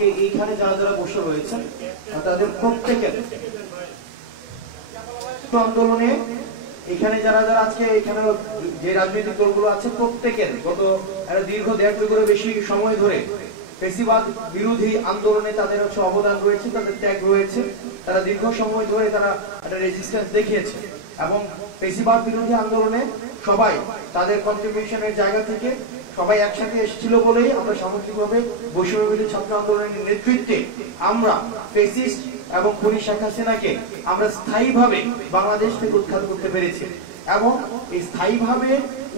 আজকে এইখানে যারা যারা বসে রয়েছেন তাদের প্রত্যেকের আন্দোলনে এখানে যারা যারা আজকে এখানে যে রাজনৈতিক দলগুলো আছে প্রত্যেকের গত দীর্ঘ 1.5 বছরের বেশি সময় ধরে ফেসিবাদ বিরোধী আন্দোলনে তাদের অবদান রয়েছে, তাদের ত্যাগ রয়েছে। তারা দীর্ঘ সময় ধরে তারা একটা রেজিস্ট্যান্স দেখিয়েছে এবং ফেসিবাদ বিরোধী আন্দোলনে সবাই তাদের কন্ট্রিবিউশনের জায়গা থেকে সবাই একসাথে এসেছিল বলেই আমরা সামগ্রিকভাবে বৈষম্য বিরোধী ছাত্র আন্দোলনের নেতৃত্বে আমরা ফেসিস্ট এবং খুনি শেখ হাসিনাকে আমরা স্থায়ীভাবে বাংলাদেশ থেকে উৎখাত করতে পেরেছি এবং এই স্থায়ীভাবে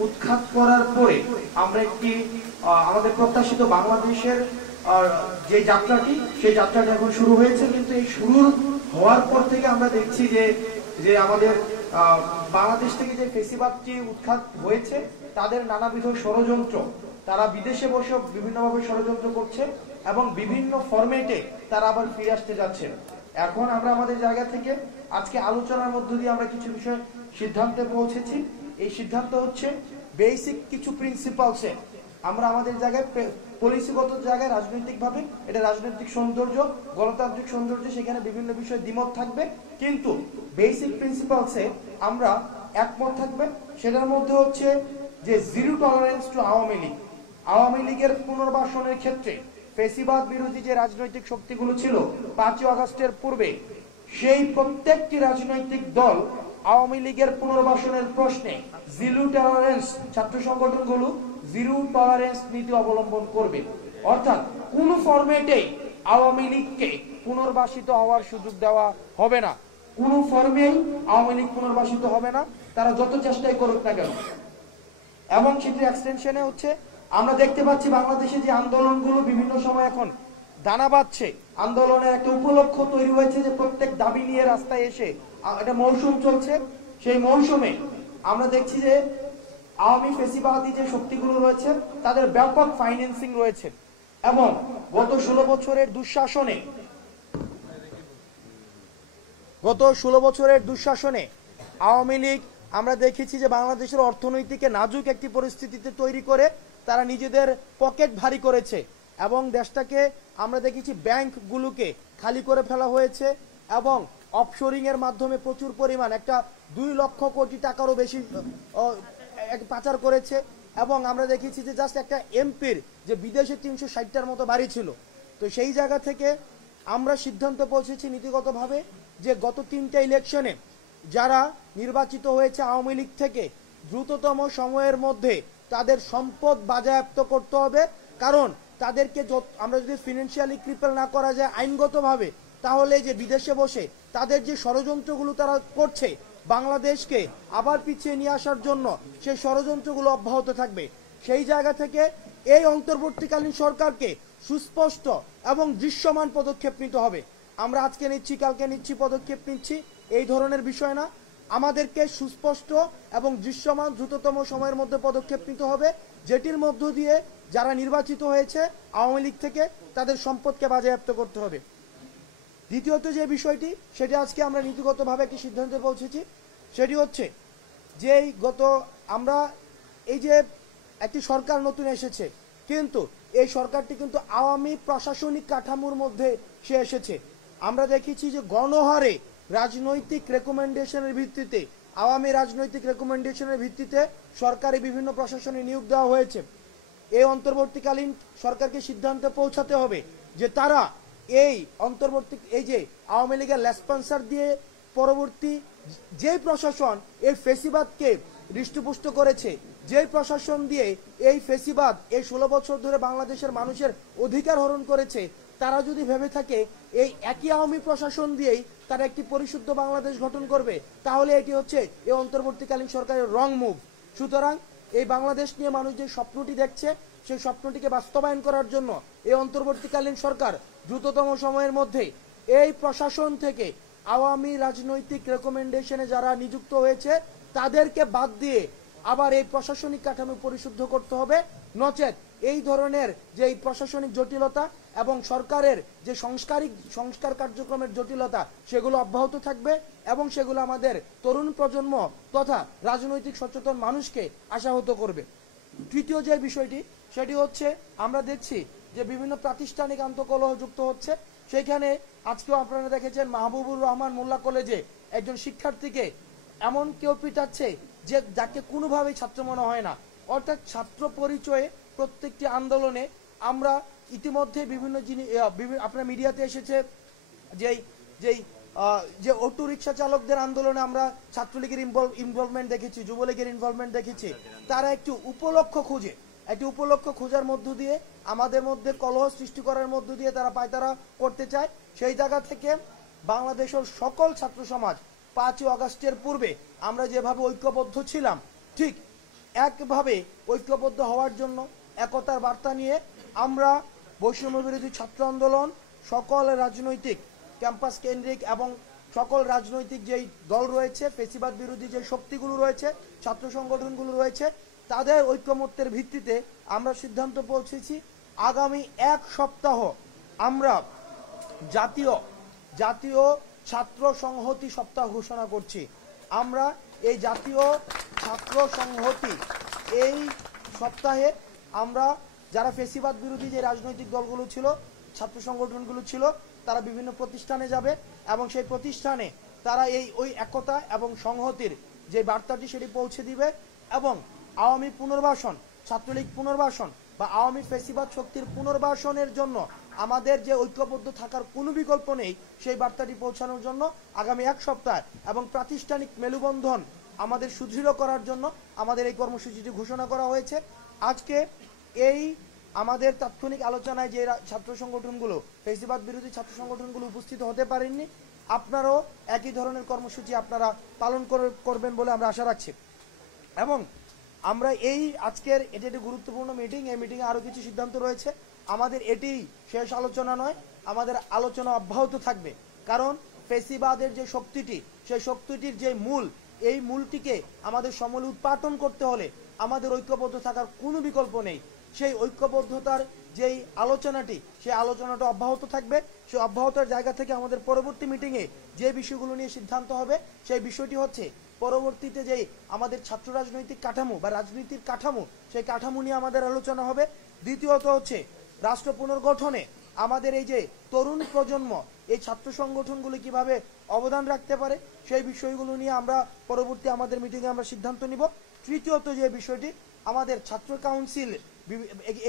উৎখাত করার পরে আমরা একটি আমাদের প্রত্যাশিত বাংলাদেশের যে যাত্রাটি সেই যাত্রাটা এখন শুরু হয়েছে। কিন্তু এই শুরু হওয়ার পর থেকে আমরা দেখছি যে আমাদের বাংলাদেশ থেকে যে ফেসিবাদটি উৎখাত হয়েছে তাদের নানাবিধ ষড়যন্ত্র, তারা বিদেশে বসে বিভিন্নভাবে ষড়যন্ত্র করছে এবং বিভিন্ন ফরম্যাটে তারা আবার ফিরে আসতে যাচ্ছে। এখন আমরা আমাদের জায়গা থেকে আজকে আলোচনার মধ্য দিয়ে আমরা কিছু বিষয় সিদ্ধান্তে পৌঁছেছি। এই সিদ্ধান্ত হচ্ছে বেসিক কিছু প্রিন্সিপালসে আমরা আমাদের জায়গায় পলিসিগত জায়গায় রাজনৈতিকভাবে এটা রাজনৈতিক সৌন্দর্য, গণতান্ত্রিক সৌন্দর্য, সেখানে বিভিন্ন বিষয়ে দ্বিমত থাকবে, কিন্তু বেসিক প্রিন্সিপালসে আমরা একমত থাকবে। সেটার মধ্যে হচ্ছে যে zero tolerance two Awami League. Awami লীগের পুনর্বাসনের ক্ষেত্রে ফেসিবাদ বিরোধী যে রাজনৈতিক শক্তিগুলো ছিল 5ই আগস্টের পূর্বে, সেই প্রত্যেকটি রাজনৈতিক দল আওয়ামী লীগের পুনর্বাসনের প্রশ্নে জিরো টলারেন্স, ছাত্র সংগঠনগুলো জিরো টলারেন্স নীতি অবলম্বন করবে। অর্থাৎ কোন ফরম্যাটে আওয়ামী লীগকে পুনর্বাসিত হওয়ার সুযোগ দেওয়া হবে না, কোন ফর্মেই আওয়ামী লীগ পুনর্বাসিত হবে না, তারা যত চেষ্টাই করুক না কেন। এবং সেটি এক্সটেনশনে হচ্ছে আমরা দেখতে পাচ্ছি বাংলাদেশে যে আন্দোলনগুলো বিভিন্ন সময় এখন দানা বাঁধছে, আন্দোলনের একটা উপলক্ষ তৈরি হয়েছে যে প্রত্যেক দাবি নিয়ে রাস্তায় এসে একটা মৌসুম চলছে। সেই মৌসুমে আমরা দেখছি যে আওয়ামী ফেসিবাদী যে শক্তিগুলো রয়েছে তাদের ব্যাপক ফাইন্যান্সিং রয়েছে এবং গত 16 বছরের দুঃশাসনে আওয়ামী লীগ আমরা দেখেছি যে বাংলাদেশের অর্থনৈতিকে নাজুক একটি পরিস্থিতিতে তৈরি করে তারা নিজেদের পকেট ভারী করেছে এবং দেশটাকে আমরা দেখেছি ব্যাংকগুলোকে খালি করে ফেলা হয়েছে এবং অফশোরিং এর মাধ্যমে প্রচুর পরিমাণ একটা 2 লক্ষ কোটি টাকারও বেশি পাচার করেছে। এবং আমরা দেখেছি যে জাস্ট একটা এমপির যে বিদেশে 360টার মতো বাড়ি ছিল। তো সেই জায়গা থেকে আমরা সিদ্ধান্ত পৌঁছেছি নীতিগতভাবে যে গত 3টা ইলেকশনে যারা নির্বাচিত হয়েছে আওয়ামী লীগ থেকে দ্রুততম সময়ের মধ্যে তাদের সম্পদ বাজেয়াপ্ত করতে হবে। কারণ তাদেরকে আমরা যদি ফিনান্সিয়ালি ক্রিপল না করা যায় আইনগতভাবে, তাহলে যে বিদেশে বসে তাদের যে ষড়যন্ত্রগুলো তারা করছে বাংলাদেশকে আবার পিছিয়ে নিয়ে আসার জন্য, সেই ষড়যন্ত্রগুলো অব্যাহত থাকবে। সেই জায়গা থেকে এই অন্তর্বর্তীকালীন সরকারকে সুস্পষ্ট এবং দৃশ্যমান পদক্ষেপ নিতে হবে। আমরা আজকে নিচ্ছি, কালকে নিচ্ছি, পদক্ষেপ নিচ্ছি, এই ধরনের বিষয় না। আমাদেরকে সুস্পষ্ট এবং দৃশ্যমান দ্রুততম সময়ের মধ্যে পদক্ষেপ নিতে হবে, যেটির মধ্য দিয়ে যারা নির্বাচিত হয়েছে আওয়ামী লীগ থেকে তাদের সম্পদকে বাজেয়াপ্ত করতে হবে। দ্বিতীয়ত যে বিষয়টি, সেটি আজকে আমরা নীতিগতভাবে একটি সিদ্ধান্তে পৌঁছেছি। সেটি হচ্ছে যে আমরা এই যে একটি সরকার নতুন এসেছে, কিন্তু এই সরকারটি কিন্তু আওয়ামী প্রশাসনিক কাঠামোর মধ্যে সে এসেছে। আমরা দেখেছি যে গণহারে রাজনৈতিক রেকমেন্ডেশনের ভিত্তিতে, আওয়ামী রাজনৈতিক রেকমেন্ডেশনের ভিত্তিতে সরকারি বিভিন্ন প্রশাসনে নিয়োগ দেওয়া হয়েছে। এই অন্তর্বর্তীকালীন সরকারকে সিদ্ধান্তে পৌঁছাতে হবে যে তারা এই যে আওয়ামী লীগের লেসপন্সার দিয়ে পরবর্তী যে প্রশাসন এই ফেসিবাদকে হৃষ্টপুষ্ট করেছে, যে প্রশাসন দিয়ে এই ফেসিবাদ এই 16 বছর ধরে বাংলাদেশের মানুষের অধিকার হরণ করেছে, তারা যদি ভেবে থাকে এই একই আওয়ামী প্রশাসন দিয়েই তারা একটি পরিশুদ্ধ বাংলাদেশ গঠন করবে, তাহলে এটি হচ্ছে এই অন্তর্বর্তীকালীন সরকারের রং মুভ। সুতরাং এই বাংলাদেশ নিয়ে মানুষ যে স্বপ্নটি দেখছে, সেই স্বপ্নটিকে বাস্তবায়ন করার জন্য এই অন্তর্বর্তীকালীন সরকার দ্রুততম সময়ের মধ্যে এই প্রশাসন থেকে আওয়ামী রাজনৈতিক রেকমেন্ডেশনে যারা নিযুক্ত হয়েছে তাদেরকে বাদ দিয়ে আবার এই প্রশাসনিক কাঠামো পরিশুদ্ধ করতে হবে। নচেত এই ধরনের যে এই প্রশাসনিক জটিলতা এবং সরকারের যে সংস্কার কার্যক্রমের জটিলতা, সেগুলো অব্যাহত থাকবে এবং সেগুলো আমাদের তরুণ প্রজন্ম তথা রাজনৈতিক সচেতন মানুষকে আশাহত করবে। তৃতীয় যে বিষয়টি, সেটি হচ্ছে আমরা দেখছি যে বিভিন্ন প্রাতিষ্ঠানিক আন্তঃকলহ যুক্ত হচ্ছে। সেখানে আজকেও আপনারা দেখেছেন মাহবুবুর রহমান মোল্লা কলেজে একজন শিক্ষার্থীকে এমন কেউ পিটাচ্ছে যে যাকে কোনোভাবেই ছাত্র মনে হয় না। অর্থাৎ ছাত্র পরিচয়ে প্রত্যেকটি আন্দোলনে আমরা ইতিমধ্যে বিভিন্ন জিনিস আপনার মিডিয়াতে এসেছে যেই যেই যে অটো রিক্সা চালকদের আন্দোলনে আমরা ছাত্রলীগের ইনভলভমেন্ট দেখেছি, যুবলীগের ইনভলভমেন্ট দেখেছি। তারা একটি উপলক্ষ খোঁজার মধ্য দিয়ে আমাদের মধ্যে কলহ সৃষ্টি করার মধ্য দিয়ে তারা পায়তারা করতে চায়। সেই জায়গা থেকে বাংলাদেশের সকল ছাত্র সমাজ 5ই আগস্টের পূর্বে আমরা যেভাবে ঐক্যবদ্ধ ছিলাম, ঠিক একভাবে ঐক্যবদ্ধ হওয়ার জন্য একতার বার্তা নিয়ে আমরা বৈষম্য বিরোধী ছাত্র আন্দোলন সকল রাজনৈতিক ক্যাম্পাস কেন্দ্রিক এবং সকল রাজনৈতিক যেই দল রয়েছে, ফেসিবাদ বিরোধী যে শক্তিগুলো রয়েছে, ছাত্র সংগঠনগুলো রয়েছে, তাদের ঐক্যমত্যের ভিত্তিতে আমরা সিদ্ধান্ত পৌঁছেছি আগামী 1 সপ্তাহ আমরা জাতীয় ছাত্র সংহতি সপ্তাহ ঘোষণা করছি। আমরা এই জাতীয় ছাত্র সংহতি এই সপ্তাহে আমরা যারা ফেসিবাদ বিরোধী যে রাজনৈতিক দলগুলো ছিল, ছাত্র সংগঠনগুলো ছিল, তারা বিভিন্ন প্রতিষ্ঠানে যাবে এবং সেই প্রতিষ্ঠানে তারা ওই একতা এবং সংহতির যে বার্তাটি সেটি পৌঁছে দিবে এবং আওয়ামী পুনর্বাসন, ছাত্রলীগ পুনর্বাসন বা আওয়ামী ফেসিবাদ শক্তির পুনর্বাসনের জন্য আমাদের যে ঐক্যবদ্ধ থাকার কোনো বিকল্প নেই, সেই বার্তাটি পৌঁছানোর জন্য আগামী 1 সপ্তাহ এবং প্রাতিষ্ঠানিক মেলবন্ধন আমাদের সুদৃঢ় করার জন্য আমাদের এই কর্মসূচিটি ঘোষণা করা হয়েছে। আজকে এই আমাদের তাৎক্ষণিক আলোচনায় যে ছাত্র সংগঠনগুলো, ফেসিবাদ বিরোধী ছাত্র সংগঠনগুলো উপস্থিত হতে পারেননি, আপনারাও একই ধরনের কর্মসূচি আপনারা পালন করবেন বলে আমরা আশা রাখছি। এবং আমরা আজকের এটি একটি গুরুত্বপূর্ণ মিটিং, এই মিটিংয়ে আরও কিছু সিদ্ধান্ত রয়েছে। আমাদের এটি শেষ আলোচনা নয়, আমাদের আলোচনা অব্যাহত থাকবে। কারণ ফেসিবাদের যে শক্তিটি, সেই শক্তিটির যে মূল, এই মূলটিকে আমাদের সমূলে উৎপাটন করতে হলে আমাদের ঐক্যবদ্ধ থাকার কোনো বিকল্প নেই। সেই ঐক্যবদ্ধতার যেই আলোচনাটি, সেই আলোচনাটা অব্যাহত থাকবে। সেই অব্যাহতার জায়গা থেকে আমাদের পরবর্তী মিটিংয়ে যে বিষয়গুলো নিয়ে সিদ্ধান্ত হবে, সেই বিষয়টি হচ্ছে পরবর্তীতে যে আমাদের ছাত্র রাজনৈতিক কাঠামো বা রাজনীতির কাঠামো, সেই কাঠামো নিয়ে আমাদের আলোচনা হবে। দ্বিতীয়ত হচ্ছে রাষ্ট্র পুনর্গঠনে আমাদের এই যে তরুণ প্রজন্ম, এই ছাত্র সংগঠনগুলি কিভাবে অবদান রাখতে পারে, সেই বিষয়গুলো নিয়ে আমরা পরবর্তী আমাদের মিটিংয়ে আমরা সিদ্ধান্ত নিব। তৃতীয়ত যে বিষয়টি, আমাদের ছাত্র কাউন্সিল,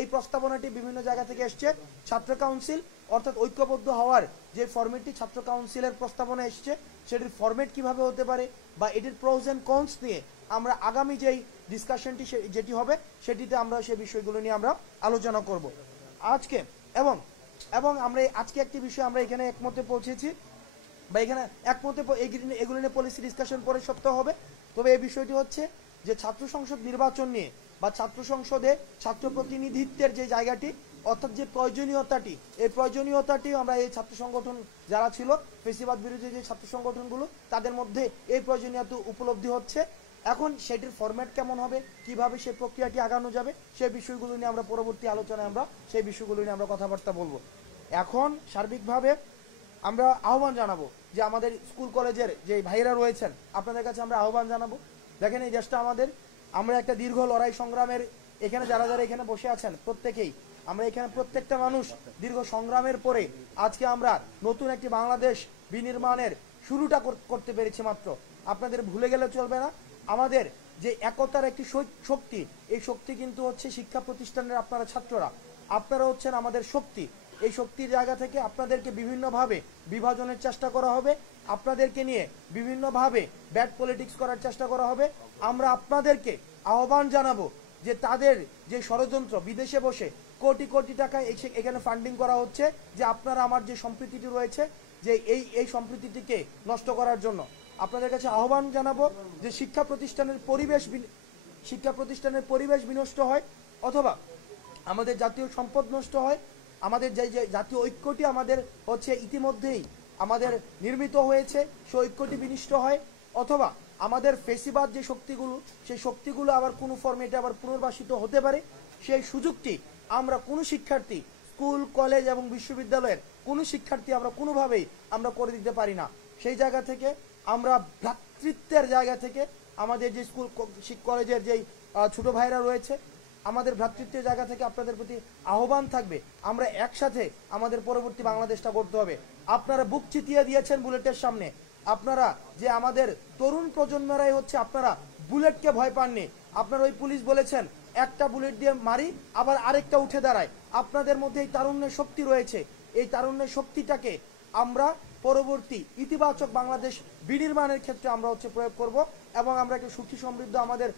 এই প্রস্তাবনাটি বিভিন্ন জায়গা থেকে এসছে। ছাত্র কাউন্সিল অর্থাৎ ঐক্যবদ্ধ হওয়ার যে ফরম্যাটটি ছাত্র কাউন্সিলের প্রস্তাবনা এসছে, সেটির ফরম্যাট কিভাবে হতে পারে বা এটির প্রোজ এন্ড কনস নিয়ে আমরা আগামী যেই ডিসকাশনটি যেটি হবে, সেটিতে আমরা সেই বিষয়গুলো নিয়ে আমরা আলোচনা করব আজকে। এবং আমরা আজকে একটি বিষয় আমরা এখানে একমতে পৌঁছেছি বা এখানে একমতে, এগুলো নিয়ে পলিসি ডিসকাশন পরের সপ্তাহ হবে। তবে এই বিষয়টি হচ্ছে যে ছাত্র সংসদ নির্বাচন নিয়ে বা ছাত্র সংসদে ছাত্র প্রতিনিধিত্বের যে জায়গাটি, অর্থাৎ যে প্রয়োজনীয়তাটি, এই প্রয়োজনীয়তাটি আমরা এই ছাত্র সংগঠন যারা ছিল, ফেসিবাদ বিরোধী যে ছাত্র সংগঠনগুলো, তাদের মধ্যে এই প্রয়োজনীয়তা উপলব্ধি হচ্ছে। এখন সেটির ফরম্যাট কেমন হবে, কিভাবে সেই প্রক্রিয়াটি আগানো যাবে, সেই বিষয়গুলো নিয়ে আমরা পরবর্তী আলোচনায় আমরা সেই বিষয়গুলো নিয়ে আমরা কথাবার্তা বলবো। এখন সার্বিকভাবে আমরা আহ্বান জানাবো যে আমাদের স্কুল কলেজের যে ভাইরা রয়েছেন, আপনাদের কাছে আমরা আহ্বান জানাবো, দেখেন এই দেশটা আমাদের, আমরা একটা দীর্ঘ লড়াই সংগ্রামের, এখানে যারা যারা এখানে বসে আছেন প্রত্যেকেই, আমরা এখানে প্রত্যেকটা মানুষ দীর্ঘ সংগ্রামের পরে আজকে আমরা নতুন একটি বাংলাদেশ বিনির্মাণের শুরুটা করতে পেরেছি মাত্র। আপনাদের ভুলে গেলে চলবে না, আমাদের যে একতার একটি শক্তি, এই শক্তি কিন্তু হচ্ছে শিক্ষা প্রতিষ্ঠানের আপনারা ছাত্ররা, আপনারা হচ্ছেন আমাদের শক্তি। এই শক্তির জায়গা থেকে আপনাদেরকে বিভিন্নভাবে বিভাজনের চেষ্টা করা হবে, আপনাদেরকে নিয়ে বিভিন্নভাবে ব্যাড পলিটিক্স করার চেষ্টা করা হবে। আমরা আপনাদেরকে আহ্বান জানাবো যে তাদের যে ষড়যন্ত্র, বিদেশে বসে কোটি কোটি টাকা এখানে ফান্ডিং করা হচ্ছে, যে আপনারা আমার যে সম্প্রীতিটি রয়েছে, যে এই সম্প্রীতিটিকে নষ্ট করার জন্য আপনাদের কাছে আহ্বান জানাবো যে শিক্ষা প্রতিষ্ঠানের পরিবেশ বিনষ্ট হয় অথবা আমাদের জাতীয় সম্পদ নষ্ট হয়, আমাদের যে জাতীয় ঐক্যটি আমাদের হচ্ছে ইতিমধ্যেই আমাদের নির্মিত হয়েছে, সেই ঐক্যটি বিনষ্ট হয়, অথবা আমাদের ফেসিবাদ যে শক্তিগুলো, সেই শক্তিগুলো আবার কোনো ফর্মেটে আবার পুনর্বাসিত হতে পারে, সেই সুযোগটি আমরা কোনো শিক্ষার্থী, স্কুল কলেজ এবং বিশ্ববিদ্যালয়ের কোনো শিক্ষার্থী আমরা কোনোভাবেই আমরা করে দিতে পারি না। সেই জায়গা থেকে আমরা ভ্রাতৃত্বের জায়গা থেকে আমাদের যে স্কুল কলেজের যেই ছোট ভাইরা রয়েছে, আমাদের ভ্রাতৃত্বের জায়গা থেকে আপনাদের প্রতি আহ্বান থাকবে, আমরা একসাথে আমাদের পরবর্তী বাংলাদেশটা করতে হবে। আপনারা বুক চিতিয়ে দিয়েছেন বুলেটের সামনে, আপনারা যে আমাদের তরুণ প্রজন্মরাই হচ্ছে আপনারা বুলেটকে ভয় পাননি। আপনারা ওই পুলিশ বলেছেন একটা বুলেট দিয়ে মারি আবার আরেকটা উঠে দাঁড়ায়। আপনাদের মধ্যে এই তারুণ্যের শক্তি রয়েছে, এই তারুণ্যের শক্তিটাকে আমরা পরবর্তী ইতিবাচক বাংলাদেশ বিনির্মাণের ক্ষেত্রে আমরা হচ্ছে প্রয়োগ করব এবং আমরা একটা সুখী সমৃদ্ধ আমাদের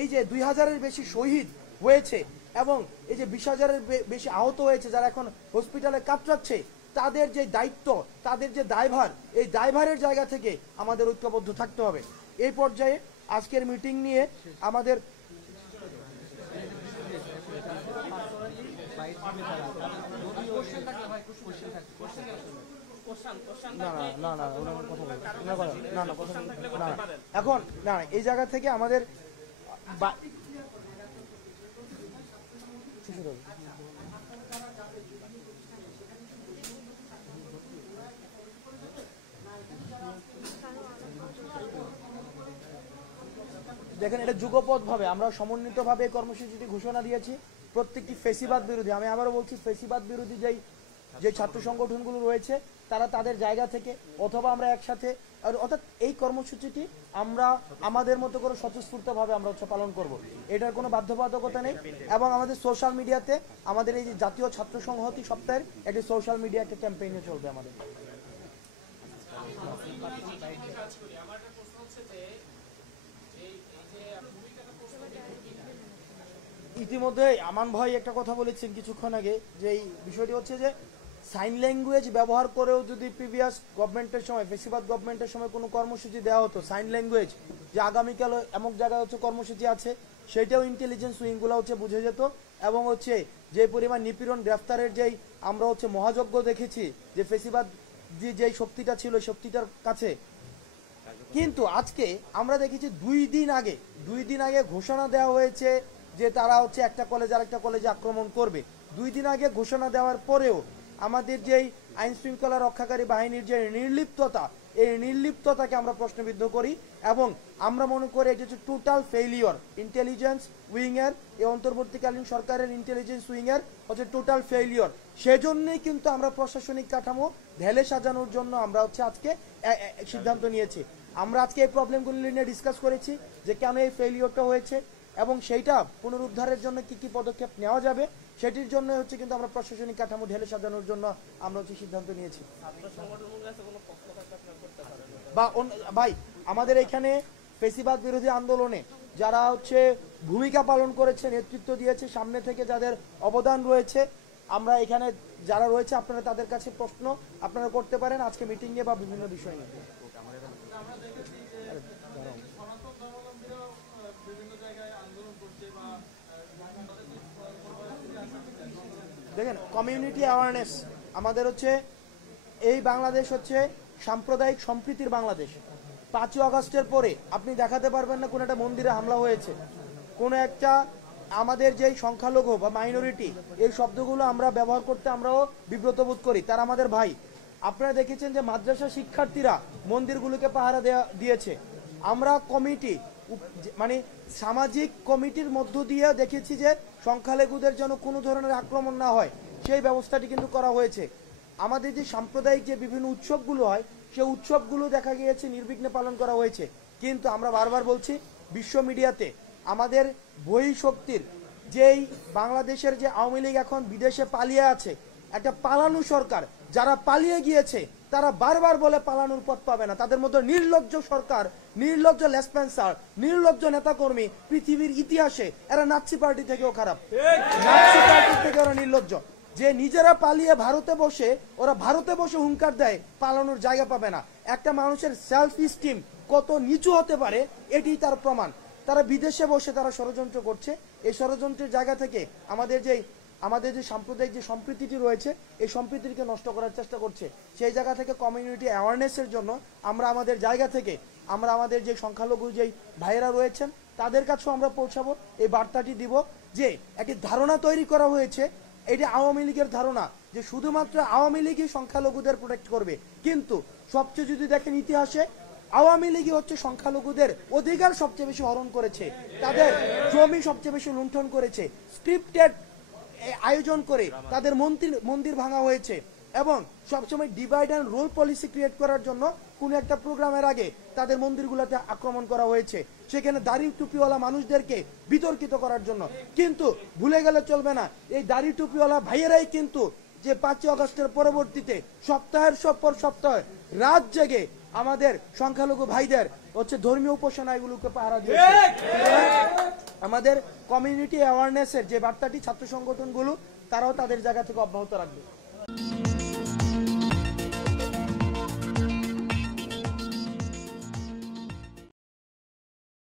এই যে 2000-এর বেশি শহীদ হয়েছে এবং এই যে 20,000-এর বেশি আহত হয়েছে, যারা এখন হসপিটালে কাতরাচ্ছে, তাদের যে দায়িত্ব, তাদের যে দায়ভার, এই দায়ভারের জায়গা থেকে আমাদের ঐক্যবদ্ধ থাকতে হবে। এই পর্যায়ে আজকের মিটিং নিয়ে আমাদের এখন না এই জায়গা থেকে আমাদের দেখেন, এটা যুগপৎ ভাবে আমরা সমন্বিত ভাবে এই কর্মসূচিটি ঘোষণা দিয়েছি। প্রত্যেকটি ফেসিবাদ বিরোধী, আমি আবারও বলছি, ফেসিবাদ বিরোধী যে ছাত্র সংগঠনগুলো রয়েছে তারা তাদের জায়গা থেকে অথবা আমরা একসাথে, অর্থাৎ এই কর্মসূচিটি আমরা আমাদের মতো করে স্বতঃস্ফূর্তভাবে আমরা হচ্ছে পালন করব, এটার কোনো বাধ্যবাধকতা নেই। এবং আমাদের সোশ্যাল মিডিয়াতে আমাদের এই যে জাতীয় ছাত্র সংহতি সপ্তাহের একটি সোশ্যাল মিডিয়া একটা ক্যাম্পেইনে চলবে আমাদের। ইতিমধ্যে আমান ভাই একটা কথা বলেছেন কিছুক্ষণ আগে, যে এই বিষয়টি হচ্ছে যে সাইন ল্যাঙ্গুয়েজ ব্যবহার করেও যদি প্রিভিয়াস গভর্নমেন্টের সময়, ফেসিবাদ গভর্নমেন্টের সময় কোনো কর্মসূচি দেওয়া হতো, সাইন ল্যাঙ্গুয়েজ যে আগামীকাল এমন জায়গায় হচ্ছে কর্মসূচি আছে, সেটাও ইন্টেলিজেন্স উইংগুলো হচ্ছে বুঝে যেত এবং হচ্ছে যে পরিমাণ নিপীড়ন গ্রেফতারের যেই আমরা হচ্ছে মহাযজ্ঞ দেখেছি, যে ফেসিবাদ যেই শক্তিটা ছিল শক্তিটার কাছে। কিন্তু আজকে আমরা দেখেছি 2 দিন আগে ঘোষণা দেওয়া হয়েছে যে তারা হচ্ছে একটা কলেজ আর একটা কলেজে আক্রমণ করবে। 2 দিন আগে ঘোষণা দেওয়ার পরেও আমাদের যেই আইন শৃঙ্খলা রক্ষাকারী বাহিনীর যে নির্লিপ্ততা, এই নির্লিপ্ততাকে আমরা প্রশ্নবিদ্ধ করি এবং আমরা মনে করি এটা হচ্ছে টোটাল ফেইলিওর। ইন্টেলিজেন্স উইং এর, এই অন্তর্বর্তীকালীন সরকারের ইন্টেলিজেন্স উইং এর হচ্ছে টোটাল ফেইলিওর। সেজন্যই কিন্তু আমরা প্রশাসনিক কাঠামো ঢেলে সাজানোর জন্য আমরা হচ্ছে আজকে সিদ্ধান্ত নিয়েছি। আমরা আজকে এই প্রবলেমগুলি নিয়ে ডিসকাস করেছি যে কেন এই ফেইলিওরটা হয়েছে এবং সেইটা পুনরুদ্ধারের জন্য কি কি পদক্ষেপ নেওয়া যাবে, সেটির জন্য হচ্ছে কিন্তু আমরা প্রশাসনিক কাঠামো ঢেলে সাজানোর জন্য আমরা হচ্ছে সিদ্ধান্ত নিয়েছি। বা ভাই, আমাদের এখানে ফেসিবাদ বিরোধী আন্দোলনে যারা হচ্ছে ভূমিকা পালন করেছে, নেতৃত্ব দিয়েছে, সামনে থেকে যাদের অবদান রয়েছে, আমরা এখানে যারা রয়েছে আপনারা তাদের কাছে প্রশ্ন আপনারা করতে পারেন আজকে মিটিংয়ে বা বিভিন্ন বিষয় নিয়ে। দেখেন, কমিউনিটি অ্যাওয়ারনেস আমাদের হচ্ছে এই বাংলাদেশ হচ্ছে সাম্প্রদায়িক সম্প্রীতির বাংলাদেশ। 5ই আগস্টের পরে আপনি দেখাতে পারবেন না কোন একটা মন্দিরে হামলা হয়েছে, কোন একটা আমাদের যেই সংখ্যালঘু বা মাইনরিটি, এই শব্দগুলো আমরা ব্যবহার করতে আমরাও বিব্রত বোধ করি, তারা আমাদের ভাই। আপনারা দেখেছেন যে মাদ্রাসা শিক্ষার্থীরা মন্দিরগুলোকে পাহারা দিয়েছে। আমরা কমিটি মানে সামাজিক কমিটির মধ্য দিয়ে দেখেছি যে সংখ্যালঘুদের যেন কোনো ধরনের আক্রমণ না হয়, সেই ব্যবস্থাটি কিন্তু করা হয়েছে। আমাদের যে সাম্প্রদায়িক যে বিভিন্ন উৎসবগুলো হয়, সেই উৎসবগুলো দেখা গিয়েছে নির্বিঘ্নে পালন করা হয়েছে। কিন্তু আমরা বারবার বলছি, বিশ্ব মিডিয়াতে আমাদের বহিঃশক্তির যেই বাংলাদেশের যে আওয়ামী লীগ এখন বিদেশে পালিয়ে আছে, একটা পালানো সরকার, যারা পালিয়ে গিয়েছে তারা বারবার বলে পালানোর পথ পাবে না। তাদের মধ্যে নির্লজ্জ সরকার, নির্লজ্জ লেসপেন্সার, নির্লজ্জ নেতাকর্মী পৃথিবীর ইতিহাসে এরা নাৎসি পার্টি থেকেও খারাপ, নাৎসি পার্টি থেকে ওরা নির্লজ্জ। যে নিজেরা পালিয়ে ভারতে বসে হুঙ্কার দেয় পালানোর জায়গা পাবে না। একটা মানুষের সেলফ স্টিম কত নিচু হতে পারে এটি তার প্রমাণ। তারা বিদেশে বসে তারা ষড়যন্ত্র করছে। এই ষড়যন্ত্রের জায়গা থেকে আমাদের যে সাম্প্রদায়িক যে সম্প্রীতিটি রয়েছে, এই সম্প্রীতিকে নষ্ট করার চেষ্টা করছে। সেই জায়গা থেকে কমিউনিটি অ্যাওয়ারনেসের জন্য আমরা আমাদের জায়গা থেকে আমরা আমাদের যে সংখ্যালঘু যেই ভাইয়েরা রয়েছেন তাদের কাছেও আমরা পৌঁছাবো, এই বার্তাটি দিব যে একটি ধারণা তৈরি করা হয়েছে, এটি আওয়ামী লীগের ধারণা যে শুধুমাত্র আওয়ামী লীগই সংখ্যালঘুদের প্রোটেক্ট করবে। কিন্তু সবচেয়ে যদি দেখেন ইতিহাসে আওয়ামী লীগই হচ্ছে সংখ্যালঘুদের অধিকার সবচেয়ে বেশি হরণ করেছে, তাদের জমি সবচেয়ে বেশি লুণ্ঠন করেছে, স্ক্রিপ্টেড আয়োজন করে তাদের মন্দির ভাঙা হয়েছে এবং সবসময় divide and rule policy create করার জন্য কোন একটা প্রোগ্রামের আগে তাদের মন্দিরগুলোতে আক্রমণ করা হয়েছে, সেখানে দাড়ি টুপিওয়ালা মানুষদেরকে বিতর্কিত করার জন্য। কিন্তু ভুলে গেলে চলবে না, এই দাড়ি টুপিওয়ালা ভাইয়েরাই কিন্তু যে 5ই আগস্টের পরবর্তীতে সপ্তাহের পর সপ্তাহ রাত জেগে আমাদের সংখ্যালঘু ভাইদের হচ্ছে ধর্মীয় উপাসনা এগুলোকে পাহারা দিয়েছে। আমাদের কমিউনিটি অ্যাওয়ারনেসের যে বার্তাটি ছাত্র সংগঠনগুলো তারাও তাদের জায়গা থেকে অব্যাহত রাখবে।